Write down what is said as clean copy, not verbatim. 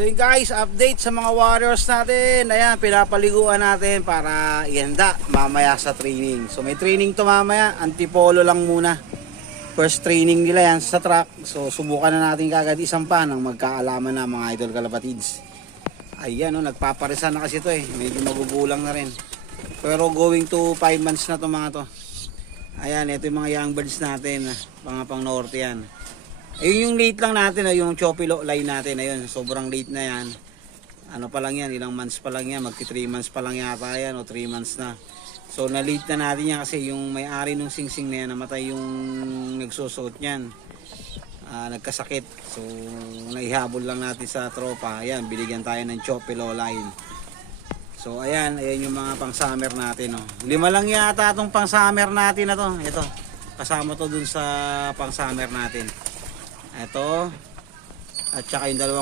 So yun guys, update sa mga warriors natin. Ayan, pinapaliguan natin para ihanda mamaya sa training. So may training to mamaya, antipolo lang muna. First training nila yan sa track. So subukan na natin kagad isang pan ng magkaalaman na mga idol kalapatids. Ayan o, nagpaparisa na kasi to eh. Medyo magugulang na rin. Pero going to 5 months na to mga to. Ayan, ito yung mga young birds natin. Mga pang norte yan. Ayun yung late lang natin, yung Chopilo line natin. Ayun, sobrang late na yan. Ano pa lang yan, ilang months pa lang yan. Magti 3 months pa lang yata yan o 3 months na. So na-late na natin yan kasi yung may-ari ng singsing na yan, namatay yung nagsusuot niyan. Nagkasakit. So naihabol lang natin sa tropa. Ayan, binigyan tayo ng Chopilo line. So ayan yung mga pang summer natin. Oh. 5 lang yata itong pang summer natin na to. Ito, kasama to dun sa pang summer natin. Ito, at saka yung dalawang